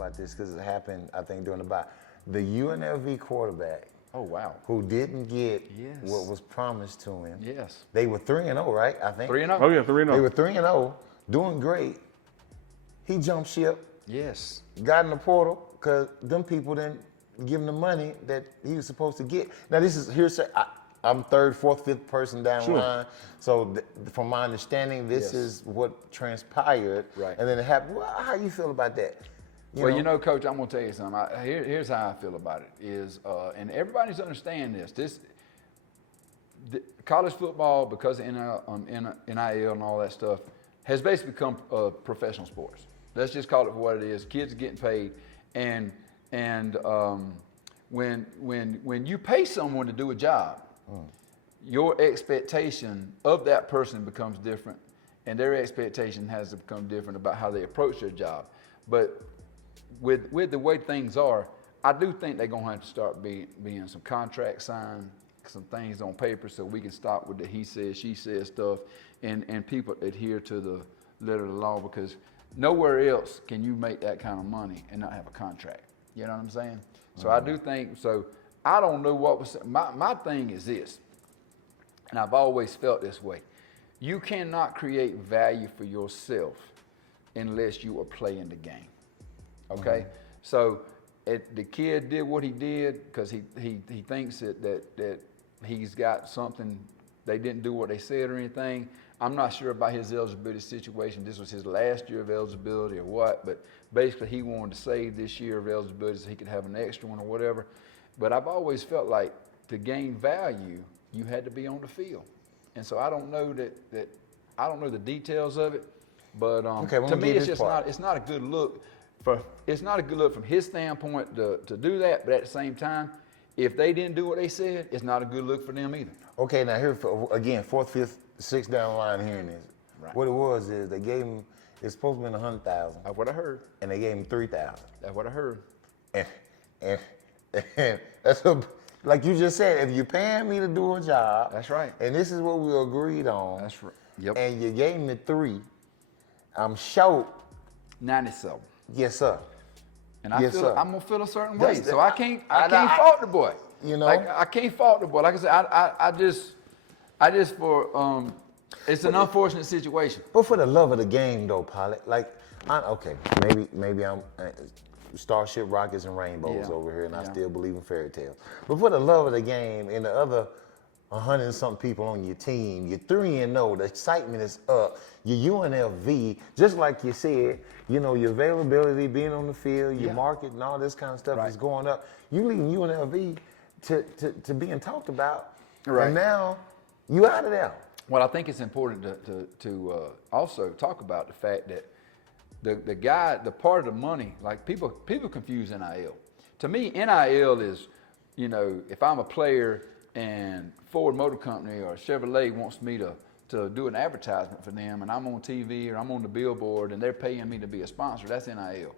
about this because it happened, I think, during the bye. The UNLV quarterback. Oh, wow. Who didn't get what was promised to him. Yes. They were 3-0, right? I think. 3-0. Oh, yeah, 3-0. They were 3-0, doing great. He jumped ship. Yes. Got in the portal because them people didn't give him the money that he was supposed to get. Now, this is hearsay. I'm third, fourth, fifth person down the line. So from my understanding, this is what transpired. Right. And then it happened. Well, how you feel about that? You know, Coach, I'm going to tell you something. Here's how I feel about it is, and everybody needs to understand this. College football, because of NIL and all that stuff, has basically become professional sports. Let's just call it for what it is. Kids are getting paid. And when you pay someone to do a job, your expectation of that person becomes different, and their expectation has to become different about how they approach their job. But with the way things are, I do think they're going to have to start being some contracts signed, some things on paper, so we can stop with the he says, she says stuff, and people adhere to the letter of the law, because nowhere else can you make that kind of money and not have a contract. You know what I'm saying? So I do think, so I don't know what was, my thing is this, and I've always felt this way. You cannot create value for yourself unless you are playing the game. Okay? So the kid did what he did because he thinks that he's got something, they didn't do what they said or anything. I'm not sure about his eligibility situation. This was his last year of eligibility or what, but basically he wanted to save this year of eligibility so he could have an extra one or whatever. But I've always felt like to gain value, you had to be on the field. And so I don't know that I don't know the details of it, but to me it's just not a good look from his standpoint to do that, but at the same time, if they didn't do what they said, it's not a good look for them either. Okay, now here again, fourth, fifth, sixth down the line hearing this. Right. What it was is they gave him, it's supposed to be 100,000. That's what I heard. And they gave him 3,000. That's what I heard. And that's like you just said, if you're paying me to do a job, That's right. And this is what we agreed on. That's right. Yep. And you gave me 3. I'm short. 97. Yes, sir. And I'm gonna feel a certain way, That's so I can't fault the boy. You know, like I can't fault the boy. Like I said, I just for it's an unfortunate situation. But for the love of the game, though, Pilot, like, okay, maybe I'm Starship Rockets and Rainbows over here, and I still believe in fairy tales. But for the love of the game and the other 100 and something people on your team, you're 3-0, the excitement is up. Your UNLV, just like you said, you know, your availability, being on the field, your market, and all this kind of stuff is going up. You leaving UNLV to being talked about, and now you out of there. Well, I think it's important to also talk about the fact that the part of the money, like people confuse NIL. To me, NIL is, you know, if I'm a player and Ford Motor Company or Chevrolet wants me to do an advertisement for them, and I'm on TV or I'm on the billboard and they're paying me to be a sponsor, that's NIL.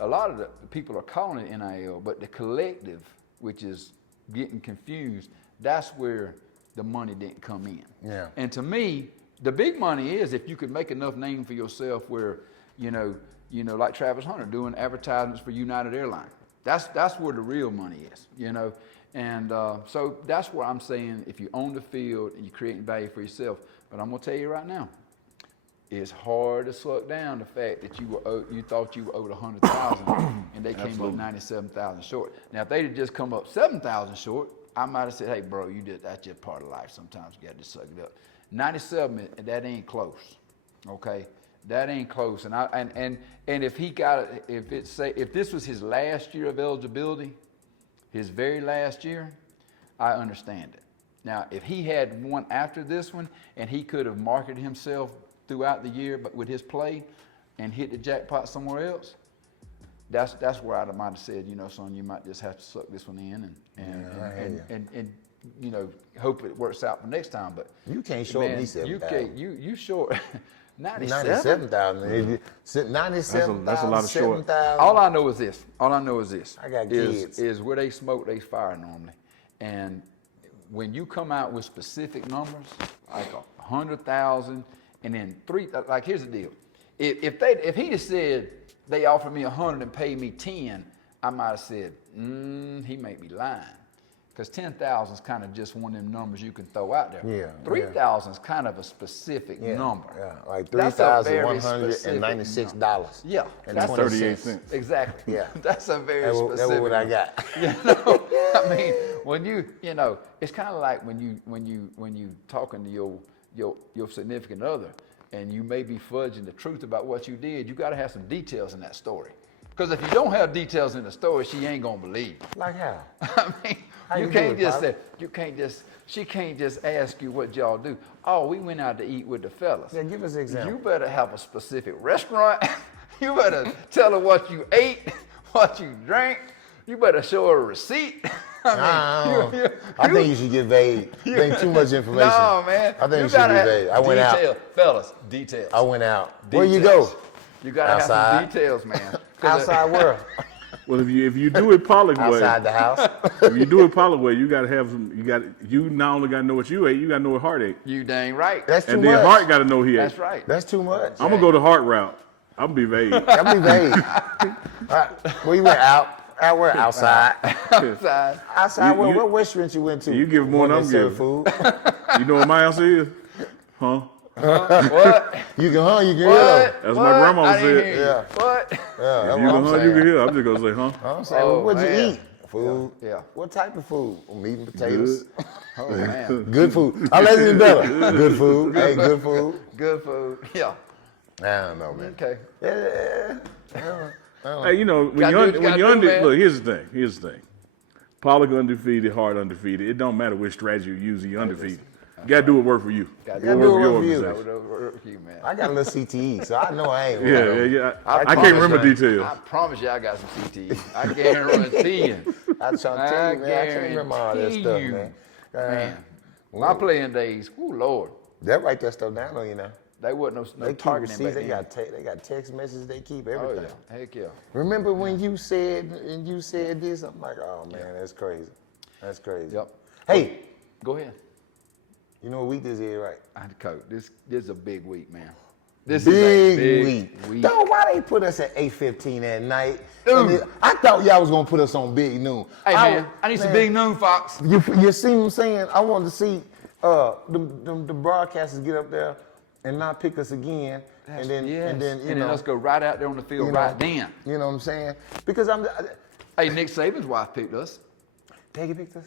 A lot of the people are calling it NIL, but the collective, which is getting confused, that's where the money didn't come in. Yeah. And to me, the big money is if you could make enough name for yourself where, you know, like Travis Hunter doing advertisements for United Airlines. That's where the real money is, you know. And so that's what I'm saying. If you own the field and you're creating value for yourself, but I'm gonna tell you right now, it's hard to slow down the fact that you thought you were owed 100,000 and they came up 97,000 short. Now if they'd have just come up 7,000 short, I might have said, hey bro, that's just part of life. Sometimes you gotta just suck it up. 97, that ain't close. Okay? That ain't close. And if if this was his last year of eligibility, his very last year, I understand it. Now, if he had one after this one and he could have marketed himself throughout the year, but with his play and hit the jackpot somewhere else, that's where I might have said, you know, son, you might just have to suck this one in and you know, hope it works out for next time. But you can't short me 7,000. You short 97,000. 97,000. That's a lot of short. All I know is this. I got kids. Is where they smoke, they fire normally. And when you come out with specific numbers, like 100,000, and then 3, like here's the deal. If he'd have said they offered me 100 and paid me 10, I might have said, he may be lying. Because 10,000 is kind of just one of them numbers you can throw out there. Yeah. 3,000 is kind of a specific number. Yeah, like That's a very $3,196. Yeah. And that's 38 cents. Exactly. Yeah. That's a very specific. That's what I got. You know, I mean, when you know, it's kind of like when you talking to your significant other, and you may be fudging the truth about what you did. You got to have some details in that story, because if you don't have details in the story, she ain't gonna believe. Like how? I mean, she can't just ask you what y'all do. Oh, we went out to eat with the fellas. Yeah, give us an example. You better have a specific restaurant. You better tell her what you ate, what you drank. You better show her a receipt. I think you should get vague. I think too much information. No, man. I think you should be vague. I went out. Fellas, details. I went out. Details. Where you go? You gotta have some details, man. Outside where? Well, if you do it Pollock way, Outside the house. if you do it Pollock way, you gotta have some. You not only gotta know what you ate, you gotta know what Hart ate. You dang right. That's too And much. then Hart gotta know he ate. That's right. That's too much. I'm gonna go the Hart route. I'm gonna be vague. I'll be vague. Where you went out? Out where? Outside. Outside. Outside. You- What restaurant you went to? You give more than I'm serve giving. food. You know what my answer is? Huh? What? You can you can hear What? That's what my grandma I didn't said. hear you. Yeah. What? Yeah, If that's you what I'm can, you saying. can hear. I'm just gonna say, huh? I'm saying, Oh, what'd you man. eat? Food. Yeah. What type of food? Meat and potatoes. Good. Oh man. Good food. I like it better. Good food. Hey, good food. Good food. Yeah. I don't know, man. Okay. Yeah. Hey, you know, when Gotta do what you gotta do, man. look, here's the thing. Pollock undefeated, Hart undefeated. It don't matter which strategy you use, you undefeated. You gotta do what work for you. Gotta do what work for you. organization. That would work for you, man. I got a little CTE, so I know I ain't. Yeah. I promise can't remember you. details. I promise you, I got some CTE. I guarantee you. I try to tell you, man. I can't remember all that stuff, guarantee man. Man, my playing days. Oh Lord, They write that stuff down on you now. they wasn't no They keep targeting receipts. back They then. got text messages. They keep Oh everything. yeah, heck yeah. Remember when you said this? I'm like, oh man, that's crazy. That's crazy. Yep. Hey, Go ahead. you know what week this is, right? I coach. This is a big week, man. This Big is a big week. Dog, why they put us at 8:15 at night? Dude. And then- I thought y'all was gonna put us on big noon. Hey man, I need some man, big noon, Fox. You see what I'm saying? I wanted to see the broadcasters get up there and not pick us again, and then you know, let's go right out there on the field you know, right then. You know what I'm saying? Because Hey, Nick Saban's wife picked us. Peggy picked us.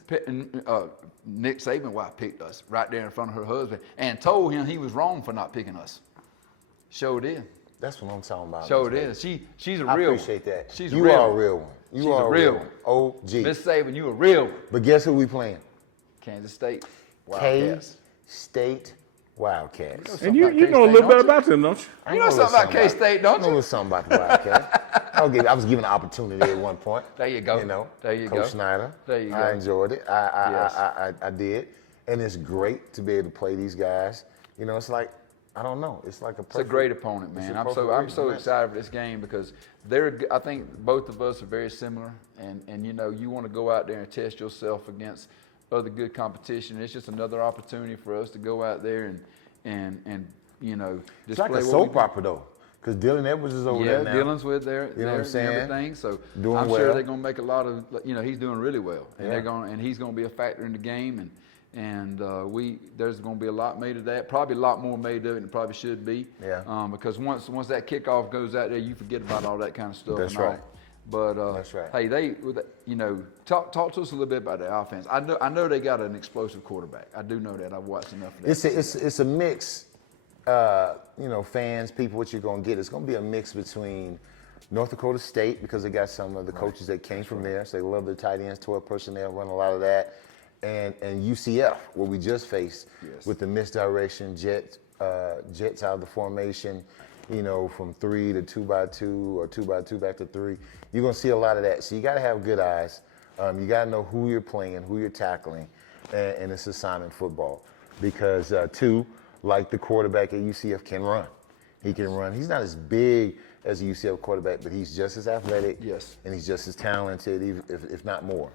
Nick Saban's wife picked us right there in front of her husband and told him he was wrong for not picking us. Sure did. That's what I'm talking about. Sure Miss did. She's a I real appreciate one. that. She's You a real are a one. real one. You She's are a real one. OG. Miss Saban, you a real one. But guess who we playing? Kansas State. Wildcats. K-State Wildcats. And you K-State, know a little don't bit you? about them, don't you? I You know something about K-State, don't I know you? a little something about the Wildcats. I was given an opportunity at one point. There you go. You know, There you Coach go. Snyder. There you I go. enjoyed it. I did, and it's great to be able to play these guys. You know, it's like I don't know. It's like It's a great opponent, man. I'm so excited for this game because I think both of us are very similar, and you know, you want to go out there and test yourself against other good competition. It's just another opportunity for us to go out there and you know, It's display like a what soap we do. opera though, because Dylan Edwards is over Yeah, there now. Dylan's with there, You know what I'm saying? and everything. So Doing I'm well. sure they're gonna make a lot of. You know, he's doing really well, and Yeah. he's gonna be a factor in the game, and there's gonna be a lot made of that. Probably a lot more made of it than probably should be. Yeah. Because once that kickoff goes out there, you forget about all that kind of stuff. That's and all right. But That's right. hey, you know, talk to us a little bit about the offense. I know they got an explosive quarterback. I do know that. I've watched enough of that. It's a mix. You know, fans, people, what you're gonna get. It's gonna be a mix between North Dakota State because they got some of the coaches that came from there, so they love their tight ends, 12 personnel, run a lot of that, and UCF, where we just faced with the misdirection, Jets out of the formation, you know, from 3 to 2x2 or 2x2 back to 3. You're gonna see a lot of that. So you gotta have good eyes. You gotta know who you're playing, who you're tackling, and it's assignment football because like the quarterback at UCF can run. He can run. He's not as big as a UCF quarterback, but he's just as athletic. Yes. And he's just as talented, if not more.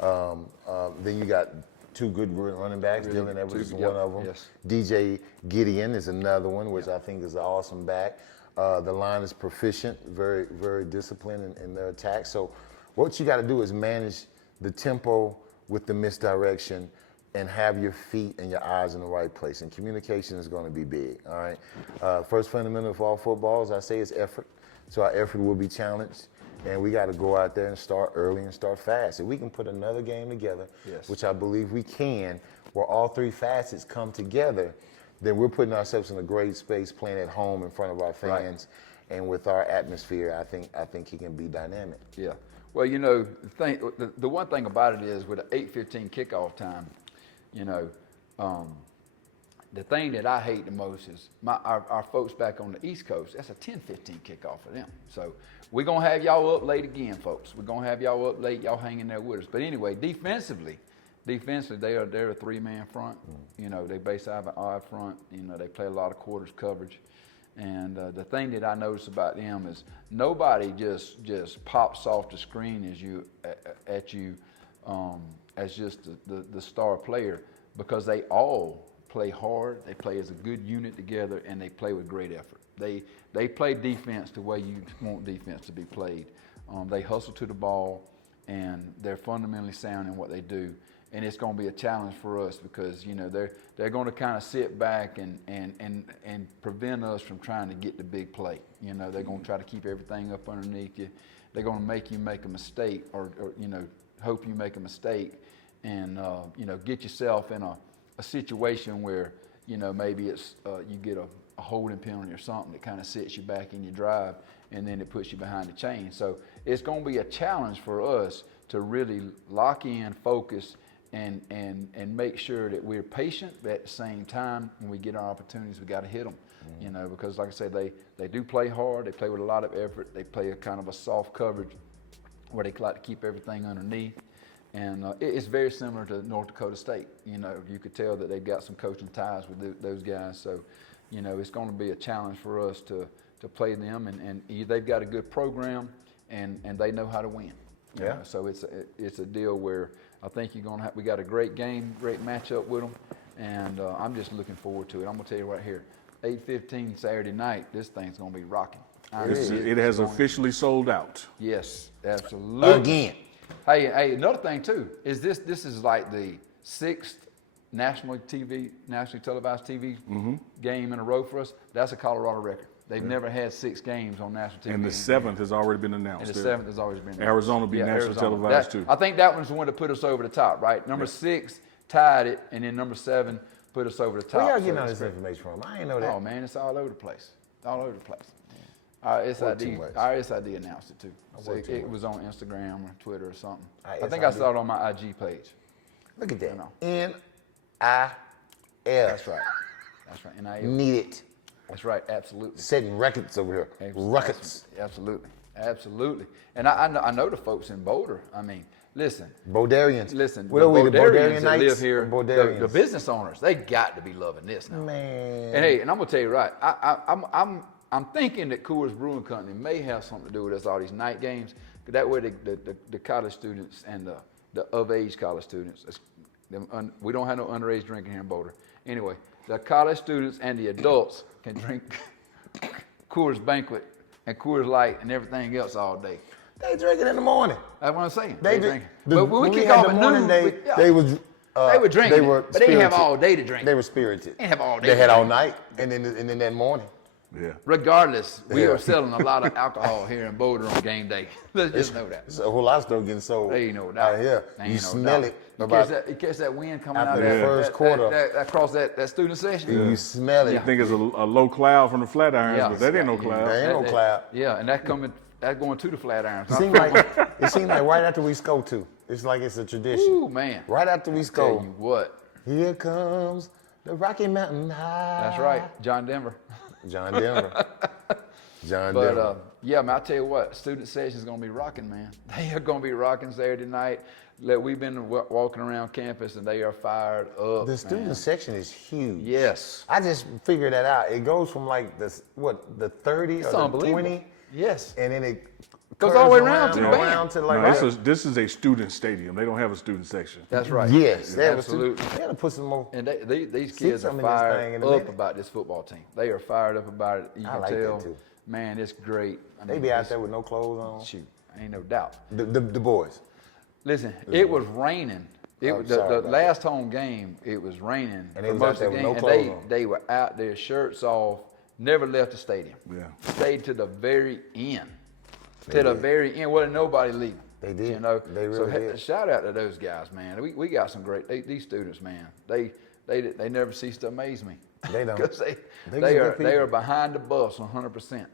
Then you got two good running backs. Really, Dylan Edwards is two- one yep, of them. yes. DJ Gideon is another one, which I think is an awesome back. The line is proficient, very, very disciplined in their attack. So what you got to do is manage the tempo with the misdirection and have your feet and your eyes in the right place. And communication is going to be big, all right? First fundamental of all football, as I say, is effort. So our effort will be challenged. And we got to go out there and start early and start fast. If we can put another game together, which I believe we can, where all three facets come together, then we're putting ourselves in a great space playing at home in front of our fans. Right. And with our atmosphere, I think he can be dynamic. Yeah. Well, you know, the one thing about it is with an 8:15 kickoff time, you know, the thing that I hate the most is our folks back on the East Coast, that's a 10:15 kickoff for them. So we're going to have y'all up late again, folks. We're going to have y'all up late, y'all hanging there with us. But anyway, defensively, they're a three-man front. You know, they base out of an odd front. You know, they play a lot of quarters coverage. And the thing that I notice about them is nobody just pops off the screen at you as just the star player, because they all play hard. They play as a good unit together, and they play with great effort. They play defense the way you want defense to be played. They hustle to the ball, and they're fundamentally sound in what they do. And it's going to be a challenge for us because, you know, they're going to kind of sit back and prevent us from trying to get the big play. You know, they're going to try to keep everything up underneath you. They're going to make you make a mistake or you know, hope you make a mistake and, you know, get yourself in a situation where, you know, maybe it's you get a holding penalty or something that kind of sets you back in your drive, and then it puts you behind the chain. So it's going to be a challenge for us to really lock in, focus, and make sure that we're patient, but at the same time, when we get our opportunities, we got to hit them. You know, because like I said, they do play hard. They play with a lot of effort. They play a kind of a soft coverage where they like to keep everything underneath. And it's very similar to North Dakota State. You know, you could tell that they've got some coaching ties with those guys. So, you know, it's going to be a challenge for us to play them. And they've got a good program, and they know how to win. You know? So it's a deal where I think we got a great game, great matchup with them, and I'm just looking forward to it. I'm going to tell you right here, 8:15 Saturday night, this thing's going to be rocking. It has officially sold out. Yes, absolutely. Again. Hey, another thing too is this is like the 6th nationally televised TV game in a row for us. That's a Colorado record. They've never had 6 games on national TV. And the 7th has already been announced. And the 7th has always been announced. Arizona will be national televised too. I think that one's the one that put us over the top, right? Number 6 tied it, and then number 7 put us over the top. Where y'all getting all this information from? I ain't know that. Oh man, it's all over the place. All over the place. Our SID announced it too. So it was on Instagram or Twitter or something. I think I saw it on my IG page. Look at that. You know. NIL. That's right. NIL. Need it. That's right. Absolutely. Setting records over here. Records. Absolutely. And I know the folks in Boulder. I mean, listen. Boulderians. Listen. What are we, the Boulderian that Knights? live here, Boulderians. the business owners, they got to be loving this now. Man. And hey, and I'm gonna tell you right. I'm thinking that Coors Brewing Company may have something to do with us all these night games. That way, the college students and the of age college students. We don't have no underage drinking here in Boulder. Anyway, the college students and the adults can drink Coors Banquet and Coors Light and everything else all day. They drink it in the morning. That's what I'm saying. They drink. But when we kick off at noon, they would drink. They were but they didn't have all day to drink. They were spirited. They didn't have all day. They had all night, and then that morning. Yeah. Regardless, we are selling a lot of alcohol here in Boulder on game day. Let's just know that. There's a whole lot of stuff getting sold There ain't no doubt. out here. There ain't You no smell doubt. it. You catch that wind coming After out the of first quarter. across that student section. You smell it. I think it's a low cloud from the Flatirons, but that ain't no cloud. There ain't no cloud. Yeah, and that's going to the Flatirons. It seems like right after we score too. It's like it's a tradition. Ooh, man. Right after we Tell score. you what. Here comes the Rocky Mountain High. That's right, John Denver. John Denver. But yeah, man, I tell you what, student session's gonna be rocking, man. They are gonna be rocking Saturday night. We've been walking around campus, and they are fired up. The student section is huge. Yes. I just figured that out. It goes from like the 30 It's or the unbelievable. 20. Yes. And then it Goes all the way around to the band. No, this is a student stadium. They don't have a student section. That's right. Yes, absolutely. They got to put some more. And these kids are fired up about this football team. They are fired up about it. You can like tell. that too. man, it's great. They be out there with no clothes on. Shoot, ain't no doubt. The boys. Listen, it was raining. The that. last home game, it was raining And they for was out most there of the with no game, clothes and on. they were out there, shirts off, never left the stadium. Yeah. Stayed to the very end. They To the did. very end, wasn't nobody leaving. They did. You know, They really so did. shout out to those guys, man. We got some great. These students, man. They never cease to amaze me. They don't. Because They they good are people. behind the bus 100%.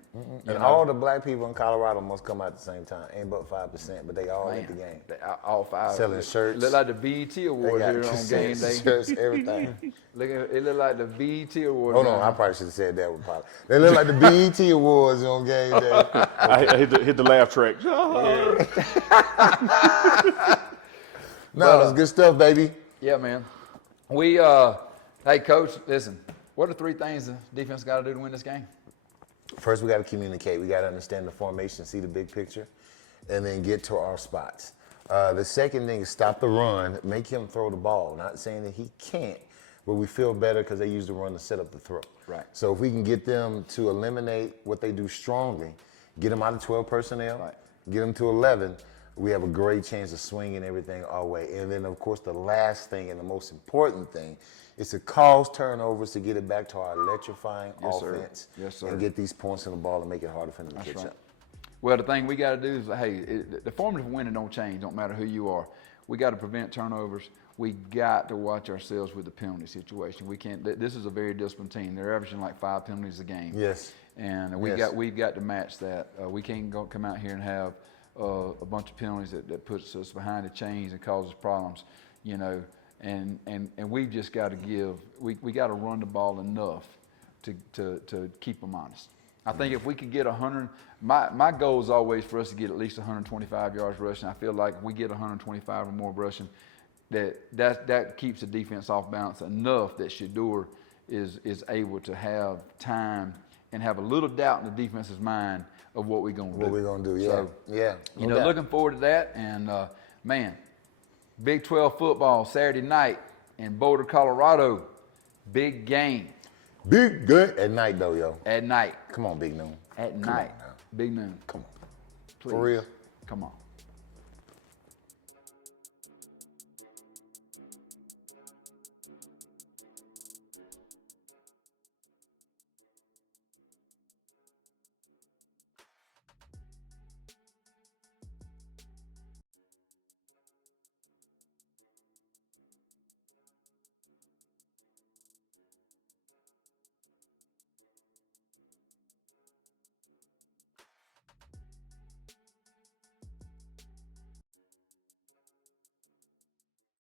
And all the black people in Colorado must come out at the same time. Ain't but 5%, but they all at the game. All five. Selling shirts. Look like the BET They Awards got here on game day. shirts, everything. It look like the BET Awards. Hold on, I probably should have said that with Pop. They look like the BET Awards on game day. I hit the laugh track. No, that's good stuff, baby. Yeah, man. We, hey, Coach, listen. What are 3 things the defense got to do to win this game? First, we got to communicate. We got to understand the formation, see the big picture, and then get to our spots. The second thing is stop the run, make him throw the ball. Not saying that he can't, but we feel better because they use the run to set up the throw. Right. So if we can get them to eliminate what they do strongly, get them out of 12 personnel, Right. get them to 11, we have a great chance of swinging everything our way. And then, of course, the last thing and the most important thing is to cause turnovers to get it back to our electrifying Yes, sir. offense. Yes, sir. And get these points in the ball and make it harder for them to catch right. up. Well, the thing we got to do is, hey, the formula for winning don't change, don't matter who you are. We got to prevent turnovers. We got to watch ourselves with the penalty situation. We can't. This is a very disciplined team. They're averaging like 5 penalties a game. Yes. And Yes. we've got to match that. We can't come out here and have a bunch of penalties that puts us behind the chains and causes problems, you know. And we've just got to we got to run the ball enough to keep them honest. I think if we could get 100, my goal is always for us to get at least 125 yards rushing. I feel like if we get 125 or more rushing, that keeps the defense off balance enough that Shedeur is able to have time and have a little doubt in the defense's mind of what we're going to do. What we're going to do, yeah. So, yeah. you no know, doubt. looking forward to that. And, man, Big 12 football Saturday night in Boulder, Colorado. Big game Big good at night, though, yo. at night. Come on, Big Noon. At Come night. on now. Big noon. Come on. Please. For real? Come on.